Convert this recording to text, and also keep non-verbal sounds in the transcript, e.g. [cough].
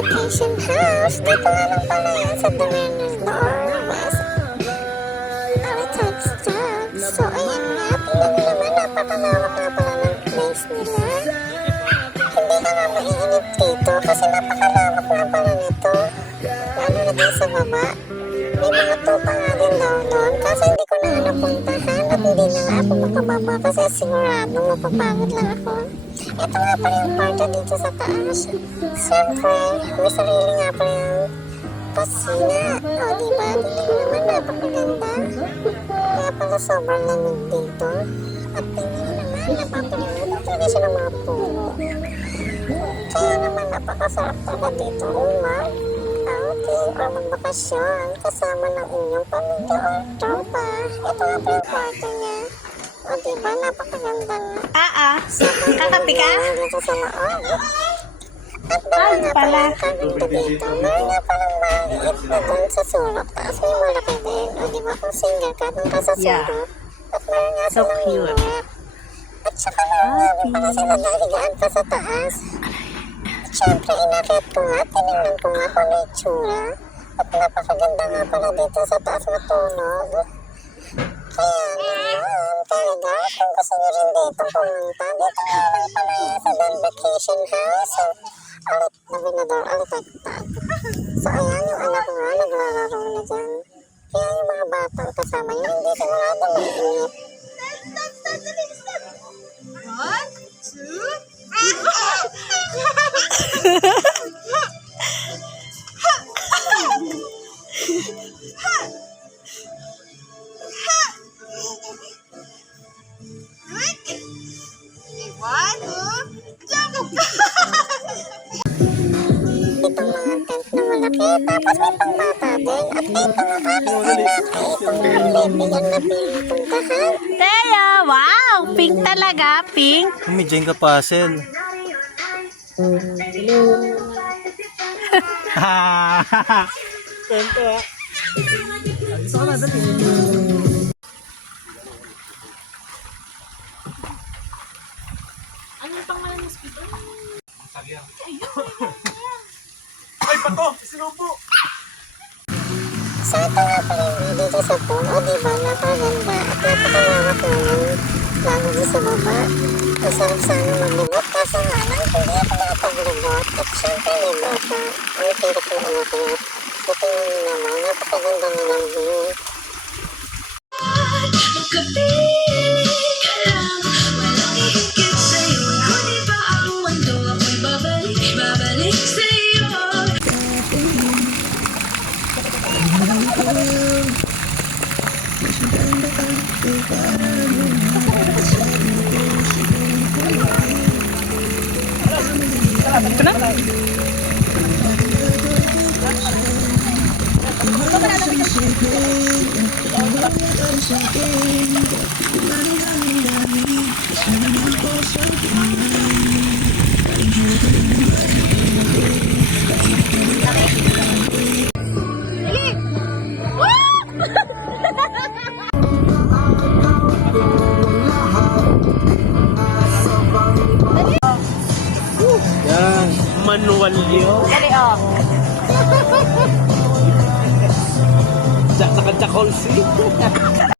Vacation House. Dito nga lang pala yan sa Dorenos Door West Heritage Drive. So ayan nga, tingnan nyo naman, napakalawak nga pala ng place nila. Ka nga maiinip dito kasi napakalawak nga pala nito. Lalo na din sa baba. May mga tupa nga din daw doon kasi hindi ko na napuntahan at hindi na nga ako makababa kasi sigurado mapapagod lang ako. Ito nga pala yung kwarto dito sa taas. Siyempre, may sarili nga pala yung kusina. O, diba? Tingnan mo naman, napakaganda. Kaya pala sobrang lamig dito. At tingnan mo naman, napapalimutan talaga siya ng mga puno. Napakasarap talaga dito umag, outing or magbakasyon kasama ng inyong pamilya o tropa. Ito nga pala yung kwarto niya. O diba, napakaganda nga. Ah, ah. Kakapi ka? Dito sa loob. At meron nga pala yung kabindo dito. Meron nga palang maliit na doon sa sulok. Tapos may malaki din. O di ba kung single ka, doon ka sa sulok. At meron nga So silang cute. At saka meron nga pala sila nahigaan pa sa taas. At syempre, inakit ko nga. Tinignan ko nga kung yung itsura. At napakaganda nga pala dito sa taas matulog. Kaya naman, talaga, kung gusto nyo rin dito pumunta, dito nga lang pala sa Vacation House. So, alit na binador, alitagtag. So, ayan tapos may pangbata din. At ito ang aking anak, ay itong bibigyan na pinupuntahan. Teo, wow! Pink talaga, pink. May Jenga puzzle. [laughs] Kwento ah. So ito nga pala yung view dito sa pool. O diba, napakaganda at napakalawak naman. Lalo din sa baba. Ang sarap sana maglibot. Kaso nga lang, hindi ako makapaglibot. At syempre, libre pa. Ang na umakyat. So tingnan nyo naman, napakaganda nilang view. Manual yun. Dali, oh. [laughs] Sa sa kanya [laughs]